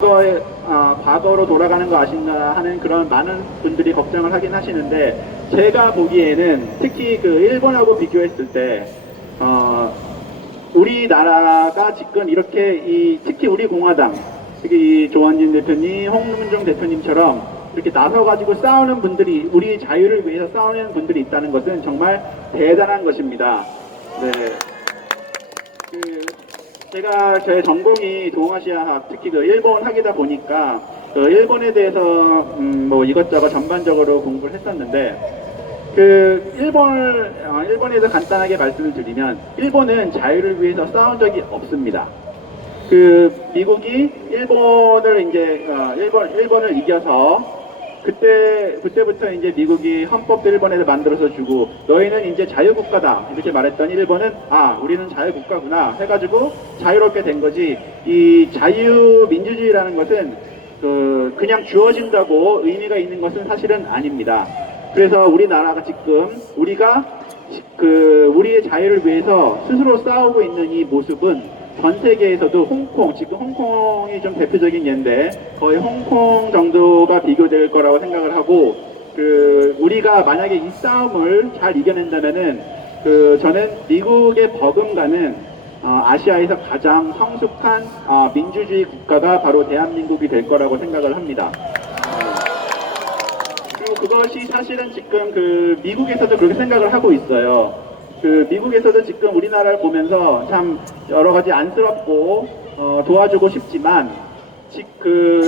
과거로 돌아가는 거 아신가 하는 그런 많은 분들이 걱정을 하긴 하시는데, 제가 보기에는 특히 그 일본하고 비교했을 때 우리나라가 지금 이렇게 특히 우리 공화당, 특히 이 조원진 대표님, 홍문종 대표님처럼 이렇게 나서가지고 싸우는 분들이, 우리 자유를 위해서 싸우는 분들이 있다는 것은 정말 대단한 것입니다. 네. 제가 저의 전공이 동아시아학, 특히 그 일본 학이다 보니까 그 일본에 대해서 뭐 이것저것 전반적으로 공부를 했었는데, 그 일본에서 간단하게 말씀을 드리면, 일본은 자유를 위해서 싸운 적이 없습니다. 그 미국이 일본을 이제 일본을 이겨서 그때부터 이제 미국이 헌법도 일본에서 만들어서 주고, 너희는 이제 자유국가다 이렇게 말했더니 일본은 우리는 자유국가구나 해가지고 자유롭게 된 거지. 이 자유민주주의라는 것은 그냥 주어진다고 의미가 있는 것은 사실은 아닙니다. 그래서 우리나라가 지금 우리의 자유를 위해서 스스로 싸우고 있는 이 모습은 전 세계에서도 지금 홍콩이 좀 대표적인 예인데, 거의 홍콩 정도가 비교될 거라고 생각을 하고, 우리가 만약에 이 싸움을 잘 이겨낸다면은, 저는 미국의 버금가는 아시아에서 가장 성숙한 민주주의 국가가 바로 대한민국이 될 거라고 생각을 합니다. 그리고 그것이 사실은 지금 미국에서도 그렇게 생각을 하고 있어요. 미국에서도 지금 우리나라를 보면서 참 여러 가지 안쓰럽고 도와주고 싶지만,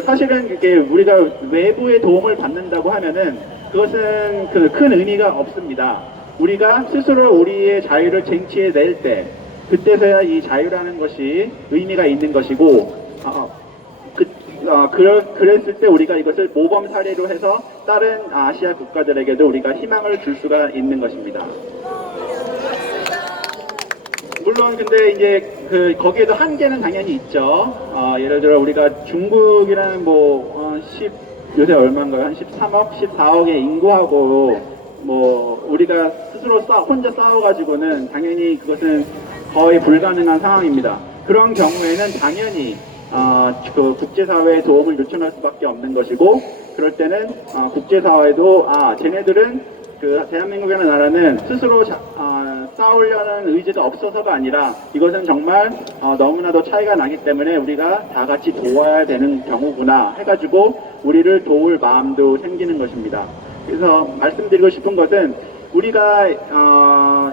사실은 이게 우리가 외부의 도움을 받는다고 하면은 그것은 큰 의미가 없습니다. 우리가 스스로 우리의 자유를 쟁취해 낼 때, 그때서야 이 자유라는 것이 의미가 있는 것이고, 그랬을 때 우리가 이것을 모범 사례로 해서 다른 아시아 국가들에게도 우리가 희망을 줄 수가 있는 것입니다. 물론 근데 이제 거기에도 한계는 당연히 있죠. 예를 들어 우리가 중국이라는 요새 얼마인가요? 한 13억, 14억의 인구하고 우리가 스스로 혼자 싸워가지고는 당연히 그것은 거의 불가능한 상황입니다. 그런 경우에는 당연히 국제사회의 도움을 요청할 수밖에 없는 것이고, 그럴 때는 국제사회도 쟤네들은 대한민국이라는 나라는 스스로 싸우려는 의지가 없어서가 아니라 이것은 정말 너무나도 차이가 나기 때문에 우리가 다 같이 도와야 되는 경우구나 해가지고 우리를 도울 마음도 생기는 것입니다. 그래서 말씀드리고 싶은 것은, 우리가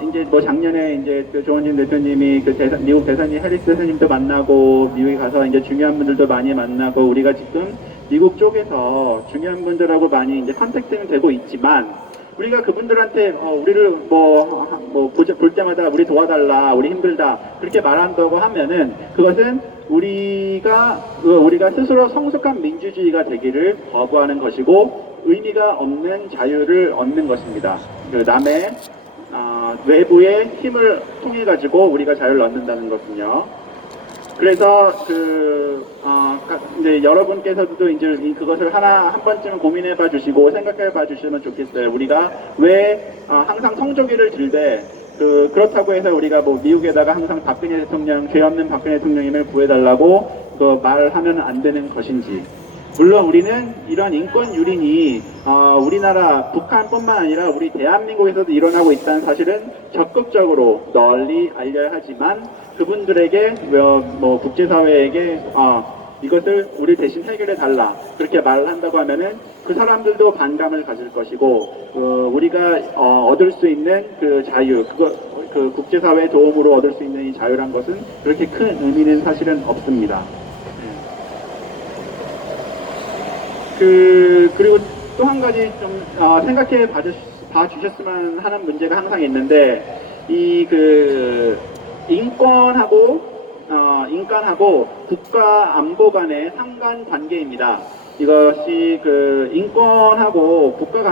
이제 작년에 이제 조원진 대표님이 미국 대사님 해리스 대사님도 만나고, 미국에 가서 이제 중요한 분들도 많이 만나고, 우리가 지금 미국 쪽에서 중요한 분들하고 많이 이제 컨택트는 되고 있지만, 우리가 그분들한테 우리를 볼 때마다 우리 도와달라, 우리 힘들다 그렇게 말한다고 하면은, 그것은 우리가 스스로 성숙한 민주주의가 되기를 거부하는 것이고, 의미가 없는 자유를 얻는 것입니다. 남의 외부의 힘을 통해 가지고 우리가 자유를 얻는다는 것은요. 그래서 이제 여러분께서도 이제 그것을 한 번쯤은 고민해 봐 주시고 생각해 봐 주시면 좋겠어요. 우리가 왜 항상 성조기를 들되 그렇다고 해서 우리가 미국에다가 항상 박근혜 대통령, 죄 없는 박근혜 대통령님을 구해달라고 말하면 안 되는 것인지. 물론 우리는 이런 인권 유린이 우리나라, 북한뿐만 아니라 우리 대한민국에서도 일어나고 있다는 사실은 적극적으로 널리 알려야 하지만, 그분들에게 국제사회에게 이것을 우리 대신 해결해 달라 그렇게 말을 한다고 하면은 그 사람들도 반감을 가질 것이고, 우리가 얻을 수 있는 자유, 국제사회의 도움으로 얻을 수 있는 이 자유란 것은 그렇게 큰 의미는 사실은 없습니다. 그리고 또 한 가지 좀 생각해 봐주셨으면 하는 문제가 항상 있는데, 인권하고 국가 안보 간의 상관관계입니다. 이것이 인권하고 국가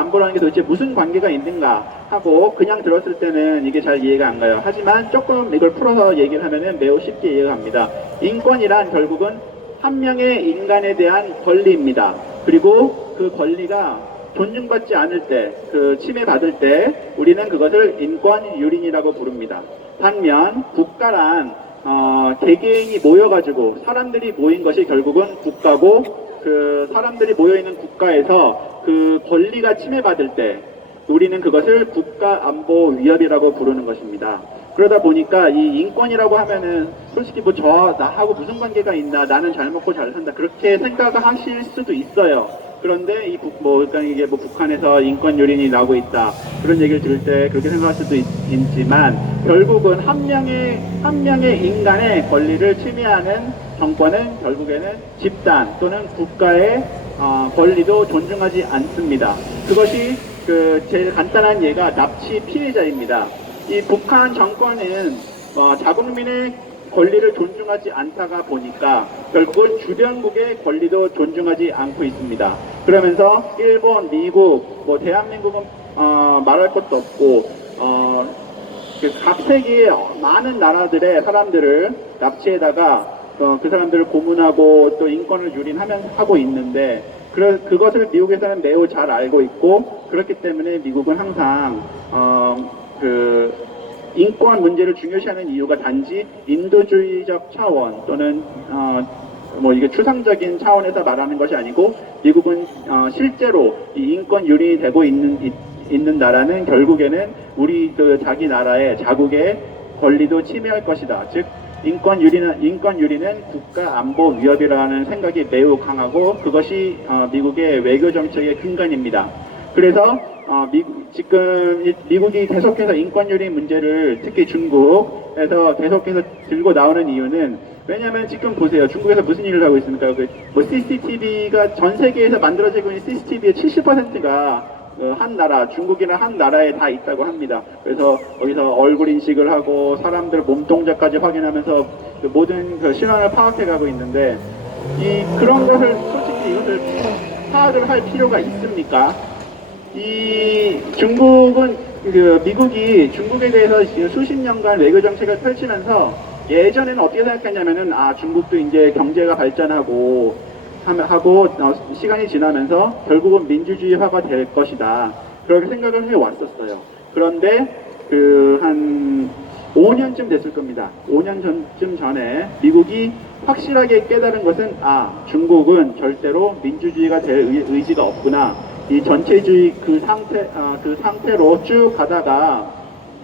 안보라는 게 도대체 무슨 관계가 있는가 하고 그냥 들었을 때는 이게 잘 이해가 안 가요. 하지만 조금 이걸 풀어서 얘기를 하면은 매우 쉽게 이해가 갑니다. 인권이란 결국은 한 명의 인간에 대한 권리입니다. 그리고 그 권리가 존중받지 않을 때, 침해받을 때 우리는 그것을 인권 유린이라고 부릅니다. 반면 국가란 개개인이 모여가지고 사람들이 모인 것이 결국은 국가고 그 사람들이 모여있는 국가에서 그 권리가 침해받을 때 우리는 그것을 국가안보 위협이라고 부르는 것입니다. 그러다 보니까 이 인권이라고 하면은 솔직히 뭐 나하고 무슨 관계가 있나, 나는 잘 먹고 잘 산다, 그렇게 생각하실 수도 있어요. 그런데 그러니까 이게 뭐 북한에서 인권 유린이 나오고 있다, 그런 얘기를 들을 때 그렇게 생각할 수도 있지만, 결국은 한 명의 인간의 권리를 침해하는 정권은 결국에는 집단 또는 국가의 권리도 존중하지 않습니다. 그것이 제일 간단한 예가 납치 피해자입니다. 이 북한 정권은 자국민의 권리를 존중하지 않다가 보니까 결국은 주변국의 권리도 존중하지 않고 있습니다. 그러면서 일본, 미국, 뭐 대한민국은 말할 것도 없고 각세기의 많은 나라들의 사람들을 납치해다가 그 사람들을 고문하고 또 인권을 하고 있는데, 그것을 미국에서는 매우 잘 알고 있고, 그렇기 때문에 미국은 항상 인권 문제를 중요시하는 이유가 단지 인도주의적 차원 또는 뭐 이게 추상적인 차원에서 말하는 것이 아니고, 미국은 실제로 이 인권 유린이 되고 있는 나라는 결국에는 우리 자기 나라의 자국의 권리도 침해할 것이다. 즉 인권 유린은 국가 안보 위협이라는 생각이 매우 강하고, 그것이 미국의 외교 정책의 근간입니다. 그래서 지금 미국이 계속해서 인권 유린 문제를, 특히 중국에서 계속해서 들고 나오는 이유는, 왜냐하면 지금 보세요. 중국에서 무슨 일을 하고 있습니까? 뭐 CCTV가 전 세계에서 만들어지고 있는 CCTV의 70%가 한 나라, 중국이나 한 나라에 다 있다고 합니다. 그래서 거기서 얼굴 인식을 하고 사람들 몸 동작까지 확인하면서 모든 신원을 파악해가고 있는데, 그런 것을 솔직히 이것을 파악을 할 필요가 있습니까? 중국은 미국이 중국에 대해서 수십 년간 외교 정책을 펼치면서 예전에는 어떻게 생각했냐면은 중국도 이제 경제가 발전하고 시간이 지나면서 결국은 민주주의화가 될 것이다, 그렇게 생각을 해왔었어요. 그런데 한 5년쯤 됐을 겁니다. 5년 전쯤 전에 미국이 확실하게 깨달은 것은 중국은 절대로 민주주의가 될 의지가 없구나. 이 전체주의 그 상태로 쭉 가다가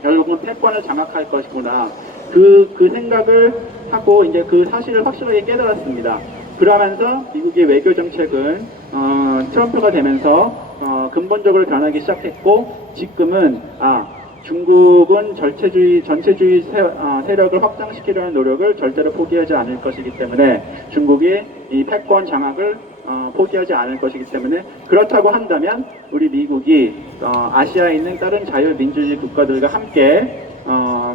결국은 패권을 장악할 것이구나. 그 생각을 하고 이제 그 사실을 확실하게 깨달았습니다. 그러면서 미국의 외교 정책은 트럼프가 되면서 근본적으로 변하기 시작했고, 지금은 중국은 전체주의 세력을 확장시키려는 노력을 절대로 포기하지 않을 것이기 때문에, 중국이 이 패권 장악을 포기하지 않을 것이기 때문에, 그렇다고 한다면 우리 미국이 아시아에 있는 다른 자유민주주의 국가들과 함께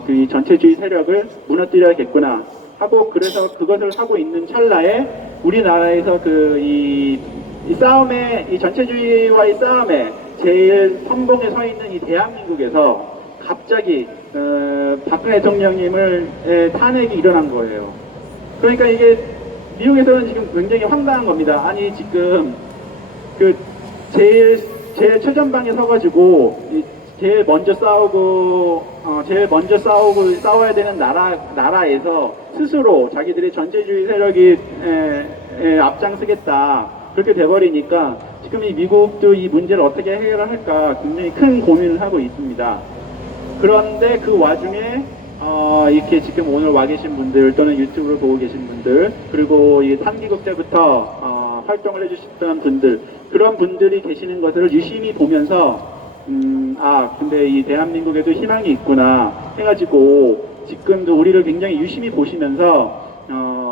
그 전체주의 세력을 무너뜨려야겠구나 하고, 그래서 그것을 하고 있는 찰나에 우리나라에서 이 전체주의와의 싸움에 제일 선봉에 서 있는 이 대한민국에서 갑자기 박근혜 대통령님을 탄핵이 일어난 거예요. 그러니까 이게 미국에서는 지금 굉장히 황당한 겁니다. 아니 지금 제일 최전방에 서가지고 제일 먼저 싸워야 되는 나라에서 스스로 자기들의 전체주의 세력이 앞장서겠다, 그렇게 돼버리니까 지금 이 미국도 이 문제를 어떻게 해결할까 굉장히 큰 고민을 하고 있습니다. 그런데 그 와중에 이렇게 지금 오늘 와 계신 분들 또는 유튜브를 보고 계신 분들, 그리고 이 탐기국 때부터 활동을 해주셨던 분들, 그런 분들이 계시는 것을 유심히 보면서 근데 이 대한민국에도 희망이 있구나 해가지고 지금도 우리를 굉장히 유심히 보시면서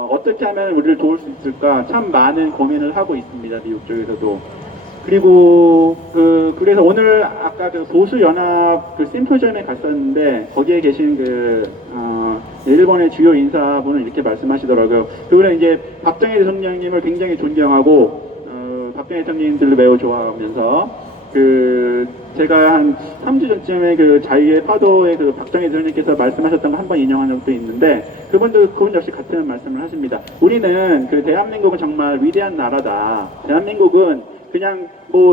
어떻게 하면 우리를 도울 수 있을까 참 많은 고민을 하고 있습니다. 미국 쪽에서도. 그리고 그래서 오늘 아까 보수연합 심포지엄에 갔었는데, 거기에 계신 일본의 주요 인사분은 이렇게 말씀하시더라고요. 그분은 이제 박정희 대통령님을 굉장히 존경하고 박정희 대통령님들을 매우 좋아하면서 제가 한 3주 전쯤에 자유의 파도에 박정희 대통령님께서 말씀하셨던 거 한 번 인용한 적도 있는데, 그분 역시 같은 말씀을 하십니다. 우리는 대한민국은 정말 위대한 나라다. 대한민국은 그냥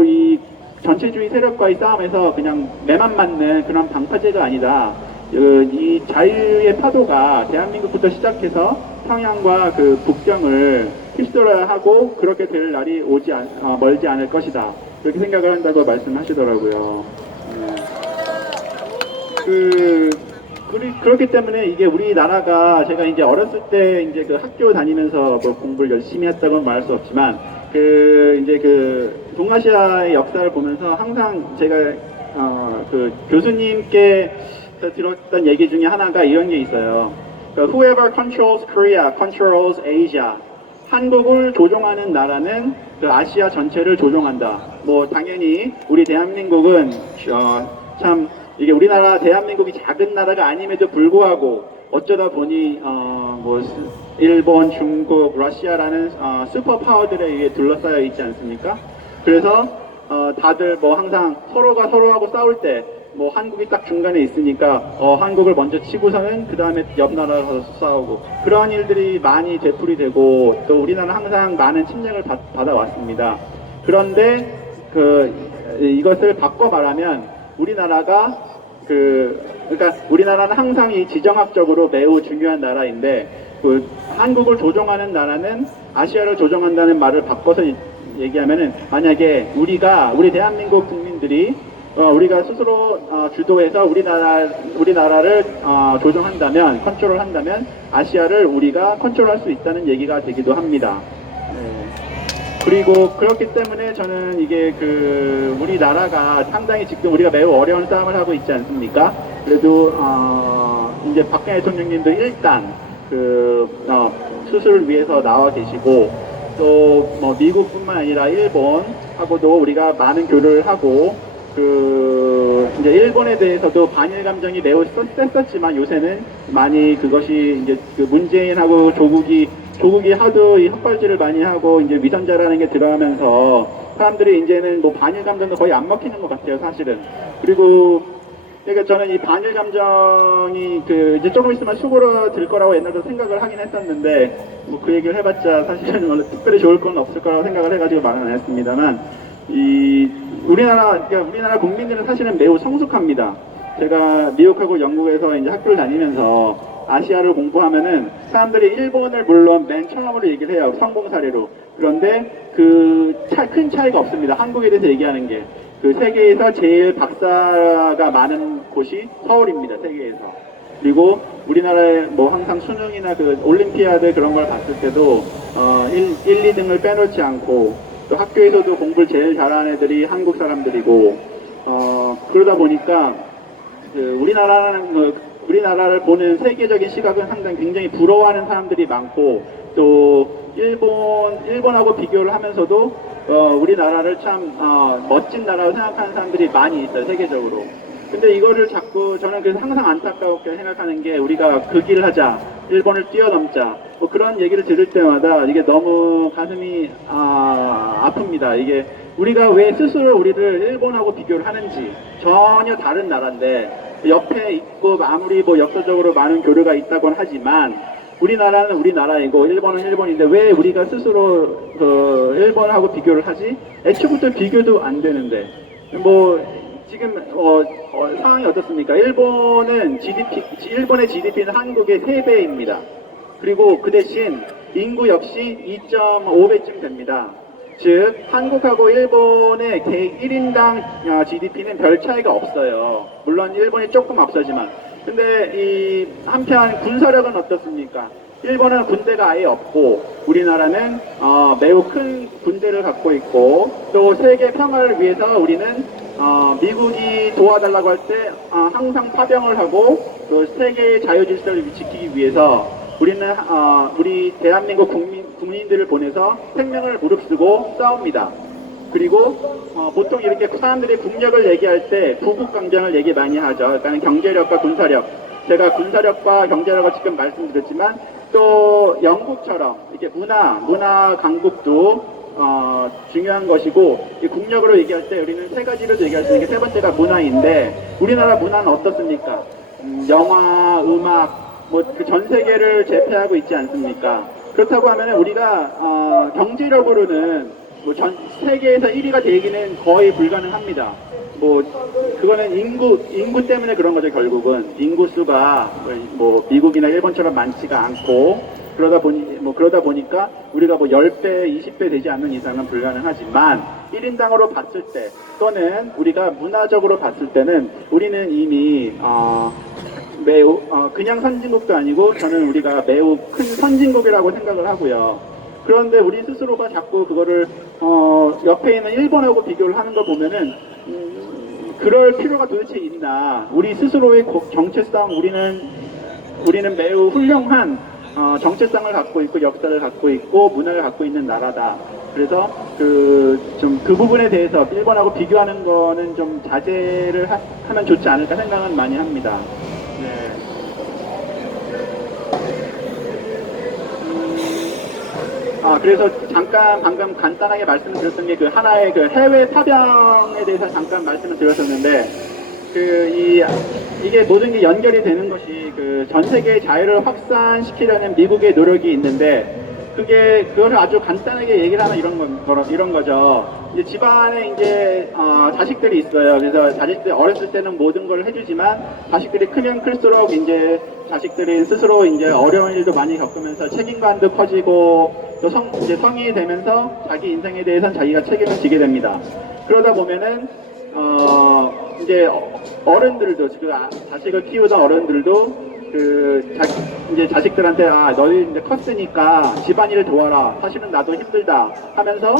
이 전체주의 세력과의 싸움에서 그냥 매만 맞는 그런 방파제가 아니다. 이 자유의 파도가 대한민국부터 시작해서 평양과 그 북경을 휩쓸어야 하고 그렇게 될 날이 멀지 않을 것이다. 그렇게 생각을 한다고 말씀하시더라고요. 그렇기 때문에 이게 우리나라가 제가 이제 어렸을 때 이제 그 학교 다니면서 뭐 공부를 열심히 했다고는 말할 수 없지만 이제 동아시아의 역사를 보면서 항상 제가 그 교수님께 들었던 얘기 중에 하나가 이런 게 있어요. Whoever controls Korea controls Asia. 한국을 조종하는 나라는 그 아시아 전체를 조종한다. 뭐 당연히 우리 대한민국은 참 이게 우리나라 대한민국이 작은 나라가 아님에도 불구하고 어쩌다 보니 뭐 일본, 중국, 러시아라는 슈퍼 파워들에 의해 둘러싸여 있지 않습니까? 그래서 다들 뭐 항상 서로가 서로하고 싸울 때 뭐 한국이 딱 중간에 있으니까 한국을 먼저 치고서는 그 다음에 옆 나라로 가서 싸우고 그러한 일들이 많이 되풀이 되고 또 우리나라는 항상 많은 침략을 받아왔습니다. 그런데 이것을 바꿔 말하면 우리나라가 그러니까 우리나라는 항상 이 지정학적으로 매우 중요한 나라인데 한국을 조종하는 나라는 아시아를 조종한다는 말을 바꿔서 얘기하면은 만약에 우리 대한민국 국민들이 우리가 스스로 주도해서 우리나라를 조종한다면 컨트롤한다면 아시아를 우리가 컨트롤할 수 있다는 얘기가 되기도 합니다. 그리고 그렇기 때문에 저는 이게 우리나라가 상당히 지금 우리가 매우 어려운 싸움을 하고 있지 않습니까? 그래도 이제 박근혜 대통령님도 일단 수술을 위해서 나와 계시고 또 뭐 미국뿐만 아니라 일본하고도 우리가 많은 교류를 하고 이제 일본에 대해서도 반일 감정이 매우 셌었지만 요새는 많이 그것이 이제 문재인하고 조국이 하도 이 헛발질을 많이 하고 이제 위선자라는 게 들어가면서 사람들이 이제는 뭐 반일 감정도 거의 안 먹히는 것 같아요, 사실은. 그리고 그러니까 저는 이 반일 감정이 이제 조금 있으면 수그러들 거라고 옛날부터 생각을 하긴 했었는데 뭐 그 얘기를 해봤자 사실은 원래 특별히 좋을 건 없을 거라고 생각을 해가지고 말은 안 했습니다만 우리나라 국민들은 사실은 매우 성숙합니다. 제가 미국하고 영국에서 이제 학교를 다니면서 아시아를 공부하면은 사람들이 일본을 물론 맨 처음으로 얘기를 해요. 성공 사례로. 그런데 큰 차이가 없습니다. 한국에 대해서 얘기하는 게. 세계에서 제일 박사가 많은 곳이 서울입니다. 세계에서. 그리고 우리나라의 뭐 항상 수능이나 올림피아드 그런 걸 봤을 때도 1, 2등을 빼놓지 않고 또 학교에서도 공부를 제일 잘하는 애들이 한국 사람들이고 그러다 보니까 우리나라를 보는 세계적인 시각은 상당히 굉장히 부러워하는 사람들이 많고 또 일본하고 비교를 하면서도 우리나라를 참 멋진 나라로 생각하는 사람들이 많이 있어요, 세계적으로. 근데 이거를 자꾸 저는 그래서 항상 안타깝게 생각하는 게 우리가 그 길을 하자, 일본을 뛰어넘자 뭐 그런 얘기를 들을 때마다 이게 너무 가슴이 아픕니다. 이게 우리가 왜 스스로 우리를 일본하고 비교를 하는지 전혀 다른 나라인데 옆에 있고 아무리 뭐 역사적으로 많은 교류가 있다곤 하지만 우리나라는 우리나라이고 일본은 일본인데 왜 우리가 스스로 일본하고 비교를 하지? 애초부터 비교도 안 되는데 뭐 지금 상황이 어떻습니까? 일본의 GDP는 한국의 3배입니다. 그리고 그 대신 인구 역시 2.5배쯤 됩니다. 즉 한국하고 일본의 개 1인당 GDP는 별 차이가 없어요. 물론 일본이 조금 앞서지만. 근데 한편 군사력은 어떻습니까? 일본은 군대가 아예 없고 우리나라는 매우 큰 군대를 갖고 있고 또 세계 평화를 위해서 우리는 미국이 도와달라고 할 때 항상 파병을 하고 세계의 자유질서를 지키기 위해서 우리는 우리 대한민국 국민들을 보내서 생명을 무릅쓰고 싸웁니다. 그리고 보통 이렇게 사람들이 국력을 얘기할 때 부국강전을 얘기 많이 하죠. 그러니까 경제력과 군사력. 제가 군사력과 경제력을 지금 말씀드렸지만 또 영국처럼 이렇게 문화 강국도 중요한 것이고 국력으로 얘기할 때 우리는 3가지로 얘기할 수 있는 게 3번째가 문화인데 우리나라 문화는 어떻습니까? 영화, 음악 뭐 전 세계를 제패하고 있지 않습니까? 그렇다고 하면 우리가 경제력으로는 뭐 전 세계에서 1위가 되기는 거의 불가능합니다. 뭐 그거는 인구 때문에 그런 거죠. 결국은 인구 수가 뭐 미국이나 일본처럼 많지가 않고 그러다 보니까 우리가 뭐 10배, 20배 되지 않는 이상은 불가능하지만 1인당으로 봤을 때 또는 우리가 문화적으로 봤을 때는 우리는 이미 매우 그냥 선진국도 아니고 저는 우리가 매우 큰 선진국이라고 생각을 하고요. 그런데 우리 스스로가 자꾸 그거를 옆에 있는 일본하고 비교를 하는 걸 보면은 그럴 필요가 도대체 있나? 우리 스스로의 정체성 우리는 매우 훌륭한 정체성을 갖고 있고 역사를 갖고 있고 문화를 갖고 있는 나라다. 그래서 그 부분에 대해서 일본하고 비교하는 거는 좀 자제를 하면 좋지 않을까 생각은 많이 합니다. 네. 그래서 잠깐 방금 간단하게 말씀을 드렸던 게 그 하나의 그 해외 파병에 대해서 잠깐 말씀을 드렸었는데 이게 모든 게 연결이 되는 것이 그 전 세계의 자유를 확산시키려는 미국의 노력이 있는데 그거를 아주 간단하게 얘기를 하면 이런 거죠. 이제 집안에 이제 자식들이 있어요. 그래서 자식들 어렸을 때는 모든 걸 해주지만 자식들이 크면 클수록 이제 자식들이 스스로 이제 어려운 일도 많이 겪으면서 책임감도 커지고 또 이제 성인이 되면서 자기 인생에 대해서는 자기가 책임을 지게 됩니다. 그러다 보면은 이제 어른들도 자식을 키우던 어른들도 이제 자식들한테 너희 이제 컸으니까 집안일을 도와라. 사실은 나도 힘들다 하면서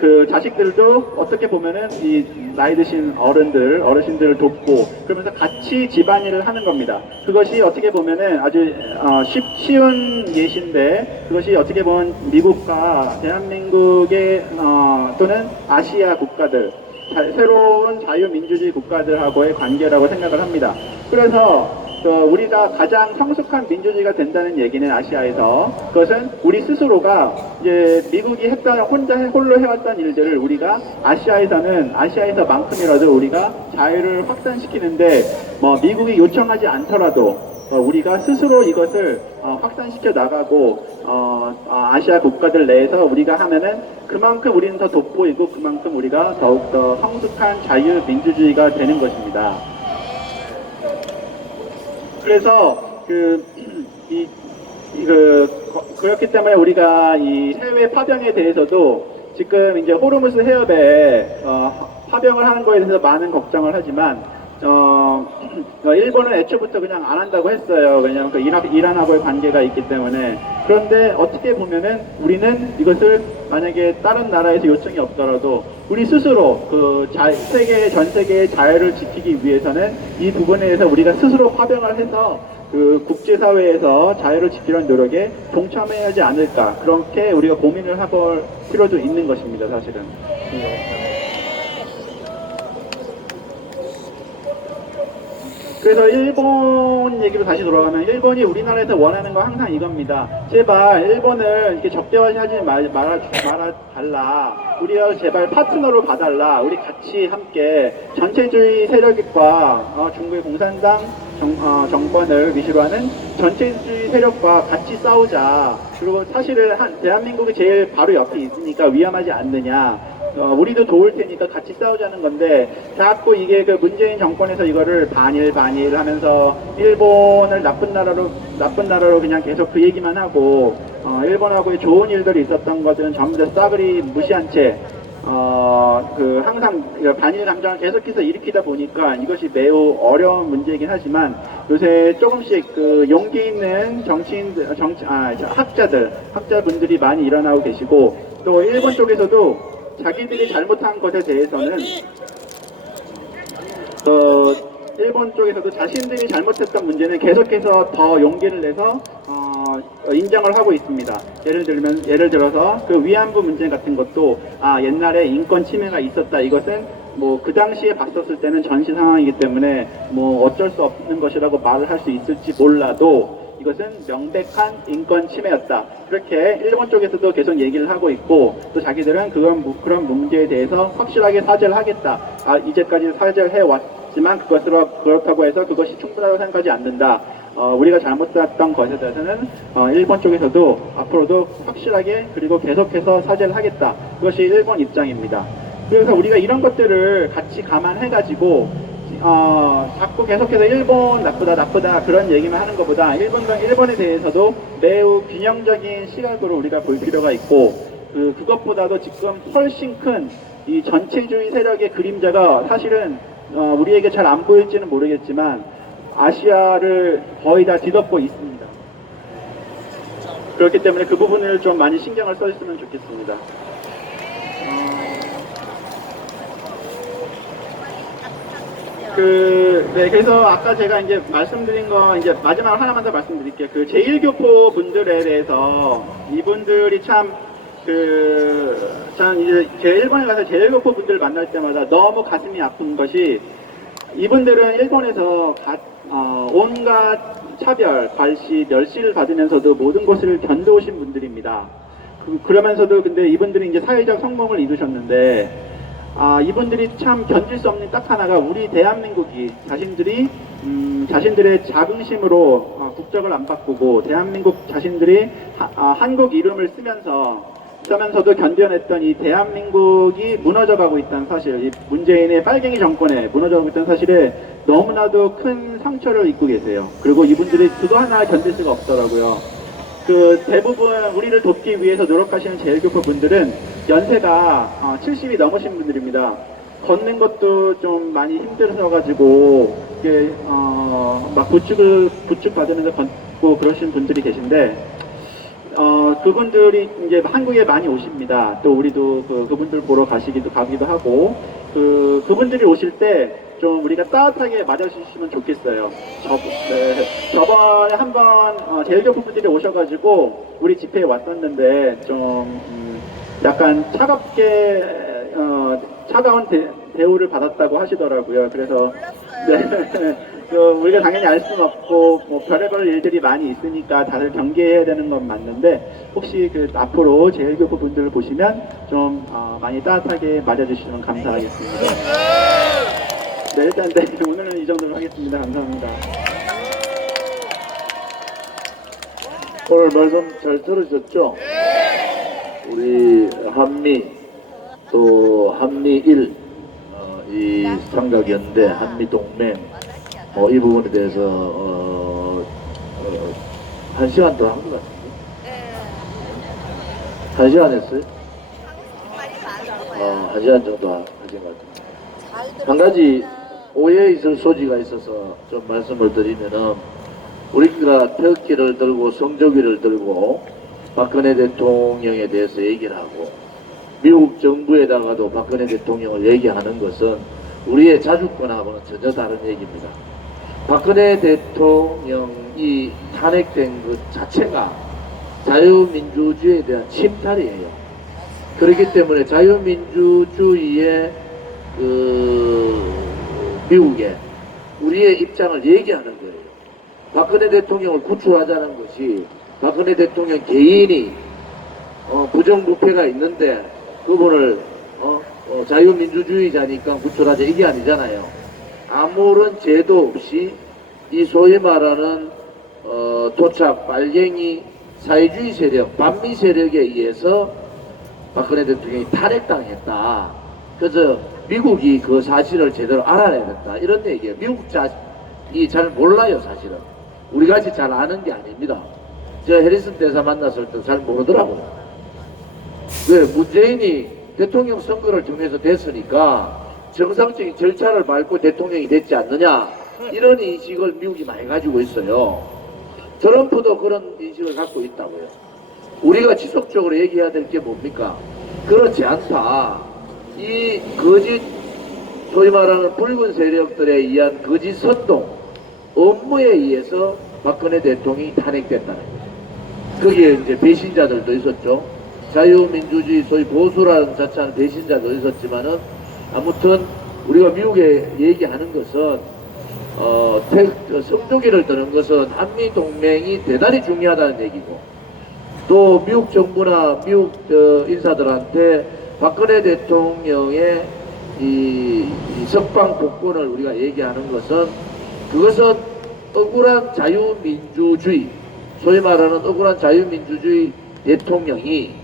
그 자식들도 어떻게 보면은 이 나이 드신 어르신들을 돕고 그러면서 같이 집안일을 하는 겁니다. 그것이 어떻게 보면은 아주 쉬운 예시인데 그것이 어떻게 보면 미국과 대한민국의 또는 아시아 국가들 새로운 자유민주주의 국가들하고의 관계라고 생각을 합니다. 그래서 우리가 가장 성숙한 민주주의가 된다는 얘기는 아시아에서 그것은 우리 스스로가 이제 미국이 홀로 해왔던 일들을 우리가 아시아에서만큼이라도 우리가 자유를 확산시키는데 뭐 미국이 요청하지 않더라도 우리가 스스로 이것을 확산시켜 나가고 아시아 국가들 내에서 우리가 하면은 그만큼 우리는 더 돋보이고 그만큼 우리가 더욱더 성숙한 자유민주주의가 되는 것입니다. 그래서 그렇기 때문에 우리가 이 해외 파병에 대해서도 지금 이제 호르무즈 해협에 파병을 하는 거에 대해서 많은 걱정을 하지만 일본은 애초부터 그냥 안 한다고 했어요. 왜냐하면 그 이란하고의 관계가 있기 때문에. 그런데 어떻게 보면은 우리는 이것을 만약에 다른 나라에서 요청이 없더라도 우리 스스로 전 세계의 자유를 지키기 위해서는 이 부분에 대해서 우리가 스스로 파병을 해서 그 국제사회에서 자유를 지키려는 노력에 동참해야 하지 않을까. 그렇게 우리가 고민을 해볼 필요도 있는 것입니다, 사실은. 그래서 일본 얘기로 다시 돌아가면 일본이 우리나라에서 원하는 건 항상 이겁니다. 제발 일본을 이렇게 적대화하지 말아 달라. 우리가 제발 파트너로 봐달라. 우리 같이 함께 전체주의 세력과 중국의 공산당 정권을 위시로 하는 전체주의 세력과 같이 싸우자. 그리고 사실은 대한민국이 제일 바로 옆에 있으니까 위험하지 않느냐. 우리도 도울 테니까 같이 싸우자는 건데 자꾸 이게 그 문재인 정권에서 이거를 반일 하면서 일본을 나쁜 나라로 그냥 계속 그 얘기만 하고 일본하고의 좋은 일들이 있었던 것들은 전부 다 싸그리 무시한 채 항상 반일 감정을 계속해서 일으키다 보니까 이것이 매우 어려운 문제이긴 하지만 요새 조금씩 그 용기 있는 학자분들이 많이 일어나고 계시고 또 일본 쪽에서도 자기들이 잘못한 것에 대해서는 일본 쪽에서도 자신들이 잘못했던 문제는 계속해서 더 용기를 내서 인정을 하고 있습니다. 예를 들어서 그 위안부 문제 같은 것도 옛날에 인권 침해가 있었다. 이것은 뭐 그 당시에 봤었을 때는 전시 상황이기 때문에 뭐 어쩔 수 없는 것이라고 말을 할 수 있을지 몰라도 이것은 명백한 인권 침해였다. 그렇게 일본 쪽에서도 계속 얘기를 하고 있고 또 자기들은 그런 문제에 대해서 확실하게 사죄를 하겠다. 이제까지 사죄를 해왔지만 그렇다고 해서 그것이 충분하다고 생각하지 않는다. 우리가 잘못 샀던 것에 대해서는 일본 쪽에서도 앞으로도 확실하게 그리고 계속해서 사죄를 하겠다. 그것이 일본 입장입니다. 그래서 우리가 이런 것들을 같이 감안해가지고 자꾸 계속해서 일본 나쁘다 그런 얘기만 하는 것보다 일본에 대해서도 매우 균형적인 시각으로 우리가 볼 필요가 있고 그것보다도 지금 훨씬 큰 이 전체주의 세력의 그림자가 사실은 우리에게 잘 안 보일지는 모르겠지만 아시아를 거의 다 뒤덮고 있습니다. 그렇기 때문에 그 부분을 좀 많이 신경을 써주시면 좋겠습니다. 네, 그래서 아까 제가 이제 말씀드린 거 이제 마지막으로 하나만 더 말씀드릴게요. 그 제1교포 분들에 대해서 이분들이 참 이제 일본에 가서 제1교포 분들 만날 때마다 너무 가슴이 아픈 것이 이분들은 일본에서 온갖 차별, 발시, 멸시를 받으면서도 모든 것을 견뎌오신 분들입니다. 그러면서도 근데 이분들이 이제 사회적 성공을 이루셨는데 이분들이 참 견딜 수 없는 딱 하나가 우리 대한민국이 자신들의 자긍심으로 국적을 안 바꾸고 대한민국 자신들이 한국 이름을 쓰면서도 견뎌냈던 이 대한민국이 무너져가고 있다는 사실, 이 문재인의 빨갱이 정권에 무너져가고 있다는 사실에 너무나도 큰 상처를 입고 계세요. 그리고 이분들이 그거 하나 견딜 수가 없더라고요. 대부분 우리를 돕기 위해서 노력하시는 제1교포 분들은 연세가 70이 넘으신 분들입니다. 걷는 것도 좀 많이 힘들어가지고 이게 막 부축 받으면서 걷고 그러신 분들이 계신데 그분들이 이제 한국에 많이 오십니다. 또 우리도 그분들 보러 가기도 하고 그분들이 오실 때 좀 우리가 따뜻하게 맞아주시면 좋겠어요. 저번에 한번 제1교포 분들이 오셔가지고 우리 집회에 왔었는데 좀 약간 차가운 대우를 받았다고 하시더라고요. 그래서 네. 우리가 당연히 알 수는 없고 뭐 별의별 일들이 많이 있으니까 다들 경계해야 되는 건 맞는데 혹시 앞으로 제1교포 분들을 보시면 좀 많이 따뜻하게 맞아주시면 감사하겠습니다. 네, 일단 오늘은 이 정도로 하겠습니다. 감사합니다. 오늘 말씀 잘 들으셨죠? 우리 한미 또 한미일 이 삼각연대 한미동맹 이 부분에 대해서 1시간 더 한 것 같은데? 1시간 했어요? 1시간 정도 하신 것 같아요. 한 가지 오해 있을 소지가 있어서 좀 말씀을 드리면은 우리가 태극기를 들고 성조기를 들고 박근혜 대통령에 대해서 얘기를 하고 미국 정부에다가도 박근혜 대통령을 얘기하는 것은 우리의 자주권하고는 전혀 다른 얘기입니다. 박근혜 대통령이 탄핵된 것 자체가 자유민주주의에 대한 침탈이에요. 그렇기 때문에 자유민주주의의 미국에 우리의 입장을 얘기하는 거예요. 박근혜 대통령을 구출하자는 것이 박근혜 대통령 개인이 부정부패가 있는데 그분을 자유민주주의자니까 구출하자 이게 아니잖아요. 아무런 죄도 없이 이 소위 말하는 토착 빨갱이 사회주의 세력 반미 세력에 의해서 박근혜 대통령이 탄핵당했다. 그래서 미국이 그 사실을 제대로 알아내야 된다 이런 얘기예요. 미국이 잘 몰라요. 사실은 우리같이 잘 아는 게 아닙니다. 저 해리슨 대사 만났을 때 잘 모르더라고요. 왜? 문재인이 대통령 선거를 통해서 됐으니까 정상적인 절차를 밟고 대통령이 됐지 않느냐 이런 인식을 미국이 많이 가지고 있어요. 트럼프도 그런 인식을 갖고 있다고요. 우리가 지속적으로 얘기해야 될 게 뭡니까? 그렇지 않다. 이 거짓 소위 말하는 붉은 세력들에 의한 거짓 선동 업무에 의해서 박근혜 대통령이 탄핵됐다는 거예요. 거기에 이제 배신자들도 있었죠. 자유민주주의 소위 보수라는 자체는 배신자도 있었지만은 아무튼 우리가 미국에 얘기하는 것은 성조기를 드는 것은 한미동맹이 대단히 중요하다는 얘기고 또 미국 정부나 미국 인사들한테 박근혜 대통령의 이 석방 복권을 우리가 얘기하는 것은 그것은 억울한 자유민주주의, 소위 말하는 억울한 자유민주주의 대통령이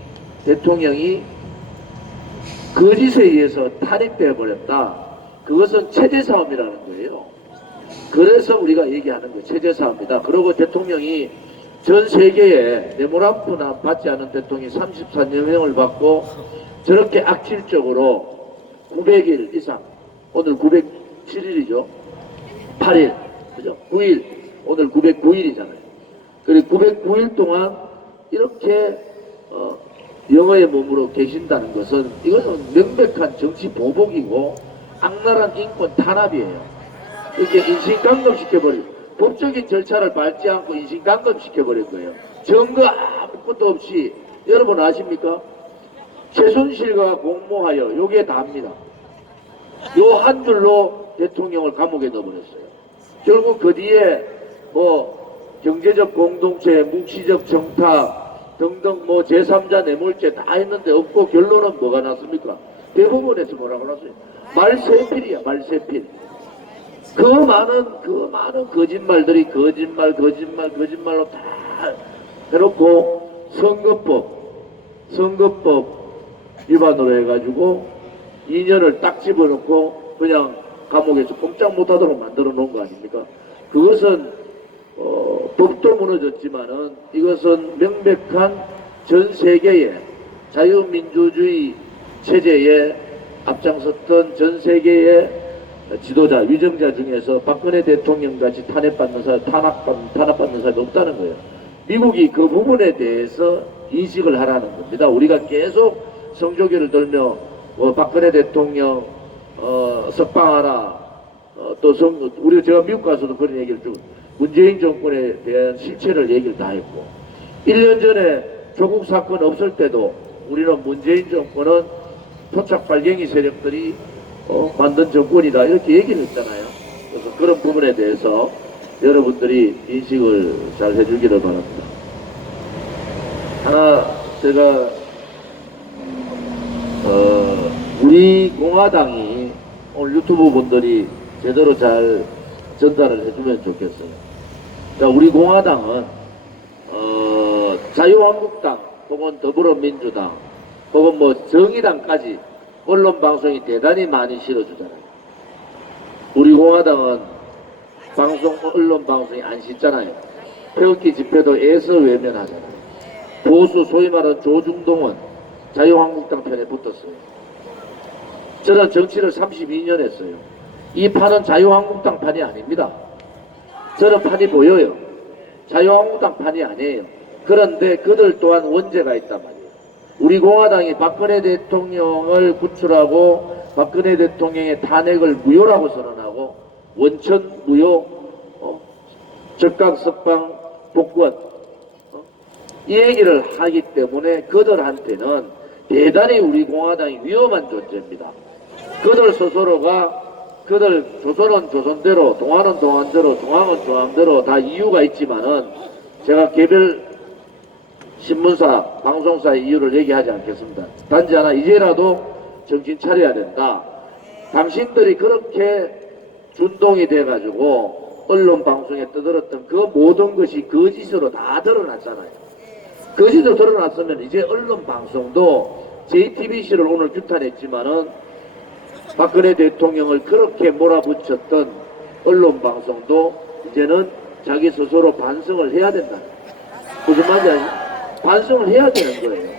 거짓에 의해서 탄핵되어 버렸다. 그것은 체제사업이라는 거예요. 그래서 우리가 얘기하는 거예요. 체제사업이다. 그리고 대통령이 전 세계에 네모란프나 받지 않은 대통령이 34년형을 받고 저렇게 악질적으로 900일 이상, 오늘 907일이죠. 8일, 그죠? 9일, 오늘 909일이잖아요. 그리고 909일 동안 이렇게 영어의 몸으로 계신다는 것은 이것은 명백한 정치 보복이고 악랄한 인권 탄압이에요. 이렇게 인신강금시켜버린, 법적인 절차를 밟지 않고 인신강금시켜버린 거예요. 증거 아무것도 없이. 여러분 아십니까? 최순실과 공모하여 요게 다합니다. 요 한 줄로 대통령을 감옥에 넣어버렸어요. 결국 그 뒤에 뭐 경제적 공동체, 묵시적 정탁 등등 뭐 제3자 뇌물죄 다 했는데 없고 결론은 뭐가 났습니까? 대법원에서 뭐라고 났어요? 말세필이야, 말세필. 그 많은 거짓말들이 거짓말로 다 해놓고 선거법 위반으로 해가지고 2년을 딱 집어넣고 그냥 감옥에서 꼼짝 못하도록 만들어 놓은 거 아닙니까? 그것은 법도 무너졌지만은 이것은 명백한 전 세계의 자유민주주의 체제에 앞장섰던 전 세계의 지도자, 위정자 중에서 박근혜 대통령 같이 탄압받는 사람이 없다는 거예요. 미국이 그 부분에 대해서 인식을 하라는 겁니다. 우리가 계속 성조기를 들며 박근혜 대통령 석방하라. 제가 미국 가서도 그런 얘기를 쭉 문재인 정권에 대한 실체를 얘기를 다 했고 1년 전에 조국 사건 없을 때도 우리는 문재인 정권은 토착 발갱이 세력들이 만든 정권이다 이렇게 얘기를 했잖아요. 그래서 그런 부분에 대해서 여러분들이 인식을 잘 해주기를 바랍니다. 하나 제가 우리 공화당이 오늘 유튜브 분들이 제대로 잘 전달을 해주면 좋겠어요. 자, 우리 공화당은 자유한국당 혹은 더불어민주당 혹은 뭐 정의당까지 언론 방송이 대단히 많이 실어주잖아요. 우리 공화당은 언론 방송이 안 씻잖아요. 태극기 집회도 애서 외면하잖아요. 보수 소위 말하는 조중동은 자유한국당 편에 붙었어요. 저는 정치를 32년 했어요. 이 판은 자유한국당 판이 아닙니다. 저는 판이 보여요. 자유한국당 판이 아니에요. 그런데 그들 또한 원죄가 있단 말이에요. 우리 공화당이 박근혜 대통령을 구출하고 박근혜 대통령의 탄핵을 무효라고 선언하고 원천 무효, 적각 석방 복권 이 얘기를 하기 때문에 그들한테는 대단히 우리 공화당이 위험한 존재입니다. 그들 스스로가 조선은 조선대로, 동아는 동안대로, 중앙은 중앙대로 다 이유가 있지만은 제가 개별 신문사, 방송사의 이유를 얘기하지 않겠습니다. 단지 하나 이제라도 정신 차려야 된다. 당신들이 그렇게 준동이 돼가지고 언론 방송에 떠들었던 그 모든 것이 거짓으로 다 드러났잖아요. 거짓으로 드러났으면 이제 언론 방송도 JTBC를 오늘 규탄했지만은 박근혜 대통령을 그렇게 몰아붙였던 언론 방송도 이제는 자기 스스로 반성을 해야 된다. 무슨 말인지 아시죠? 반성을 해야 되는 거예요.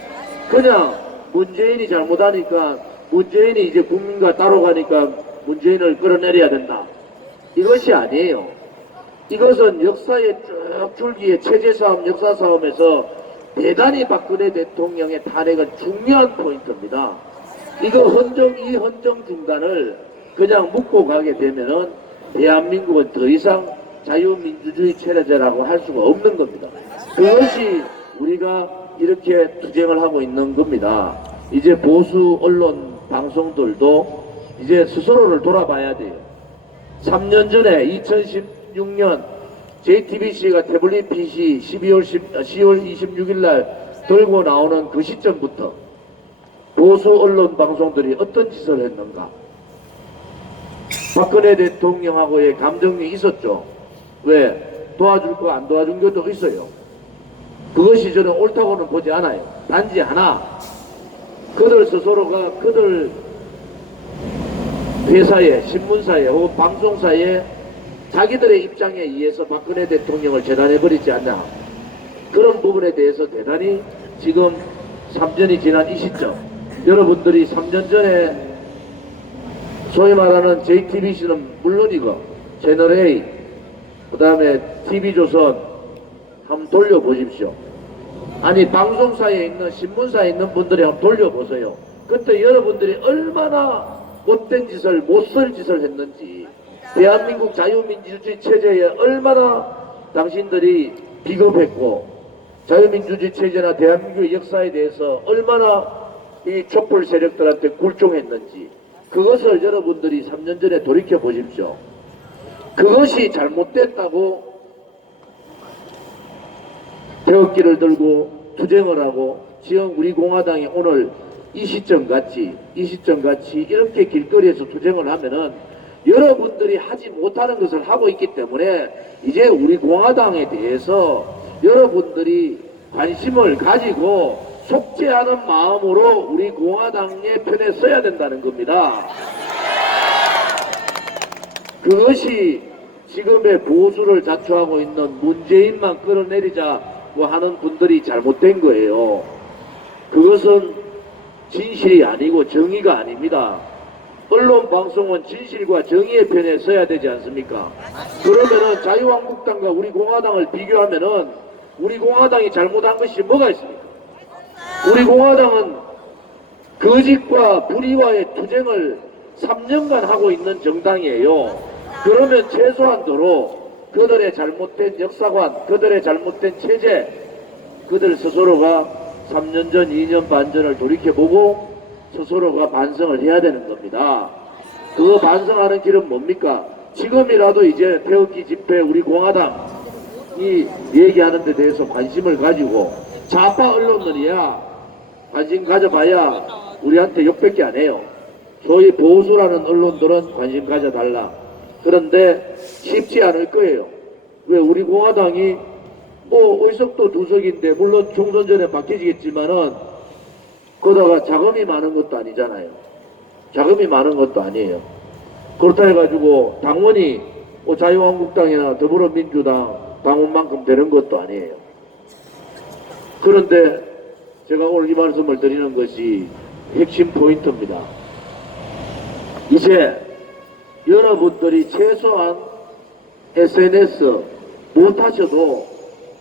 그냥 문재인이 잘못하니까 문재인이 이제 국민과 따로 가니까 문재인을 끌어내려야 된다. 이것이 아니에요. 이것은 역사의 쭉 줄기의 체제싸움, 역사싸움에서 대단히 박근혜 대통령의 탄핵은 중요한 포인트입니다. 이 헌정 중단을 그냥 묻고 가게 되면은 대한민국은 더 이상 자유민주주의 체제라고 할 수가 없는 겁니다. 그것이 우리가 이렇게 투쟁을 하고 있는 겁니다. 이제 보수 언론 방송들도 이제 스스로를 돌아봐야 돼요. 3년 전에 2016년 JTBC가 태블릿 PC 10월 26일 날 들고 나오는 그 시점부터 보수 언론 방송들이 어떤 짓을 했는가? 박근혜 대통령하고의 감정이 있었죠. 왜? 도와줄 거 안 도와준 것도 있어요. 그것이 저는 옳다고는 보지 않아요. 단지 하나, 그들 스스로가 그들 회사에, 신문사에 혹은 방송사에 자기들의 입장에 의해서 박근혜 대통령을 재단해버리지 않나. 그런 부분에 대해서 대단히 지금 3년이 지난 이 시점, 여러분들이 3년 전에 소위 말하는 JTBC는 물론이고 채널A, 그 다음에 TV조선 한번 돌려보십시오. 아니 방송사에 있는, 신문사에 있는 분들이 한번 돌려보세요. 그때 여러분들이 얼마나 못된 짓을, 못쓸 짓을 했는지, 대한민국 자유민주주의 체제에 얼마나 당신들이 비겁했고, 자유민주주의 체제나 대한민국의 역사에 대해서 얼마나 이 촛불 세력들한테 굴종했는지, 그것을 여러분들이 3년 전에 돌이켜 보십시오. 그것이 잘못됐다고 태극기를 들고 투쟁을 하고, 지금 우리 공화당이 오늘 이 시점 같이 이렇게 길거리에서 투쟁을 하면은 여러분들이 하지 못하는 것을 하고 있기 때문에 이제 우리 공화당에 대해서 여러분들이 관심을 가지고 속죄하는 마음으로 우리 공화당의 편에 서야 된다는 겁니다. 그것이 지금의 보수를 자초하고 있는 문재인만 끌어내리자고 하는 분들이 잘못된 거예요. 그것은 진실이 아니고 정의가 아닙니다. 언론 방송은 진실과 정의의 편에 서야 되지 않습니까? 그러면은 자유한국당과 우리 공화당을 비교하면은 우리 공화당이 잘못한 것이 뭐가 있습니까? 우리 공화당은 거짓과 불의와의 투쟁을 3년간 하고 있는 정당이에요. 그러면 최소한도로 그들의 잘못된 역사관, 그들의 잘못된 체제, 그들 스스로가 3년 전, 2년 반 전을 돌이켜보고 스스로가 반성을 해야 되는 겁니다. 그 반성하는 길은 뭡니까? 지금이라도 이제 태극기 집회 우리 공화당이 얘기하는 데 대해서 관심을 가지고, 좌파 언론들이야 관심 가져봐야 우리한테 욕밖에 안 해요. 소위 보수라는 언론들은 관심 가져달라. 그런데 쉽지 않을 거예요. 왜? 우리 공화당이 의석도 2석인데 물론 총선 전에 바뀌지겠지만은 거다가 자금이 많은 것도 아니잖아요. 자금이 많은 것도 아니에요. 그렇다 해가지고 당원이 자유한국당이나 더불어민주당 당원만큼 되는 것도 아니에요. 그런데 제가 오늘 이 말씀을 드리는 것이 핵심 포인트입니다. 이제 여러분들이 최소한 SNS 못하셔도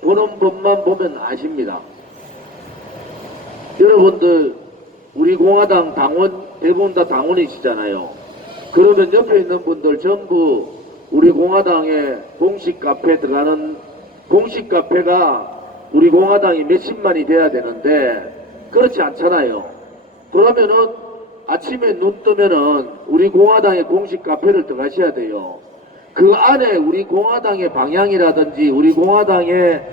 보는 법만 보면 아십니다. 여러분들 우리 공화당 당원 대부분 다 당원이시잖아요. 그러면 옆에 있는 분들 전부 우리 공화당의 공식 카페에 들어가는, 공식 카페가 우리 공화당이 몇십만이 돼야 되는데 그렇지 않잖아요. 그러면은 아침에 눈 뜨면은 우리 공화당의 공식 카페를 들어가셔야 돼요. 그 안에 우리 공화당의 방향이라든지 우리 공화당의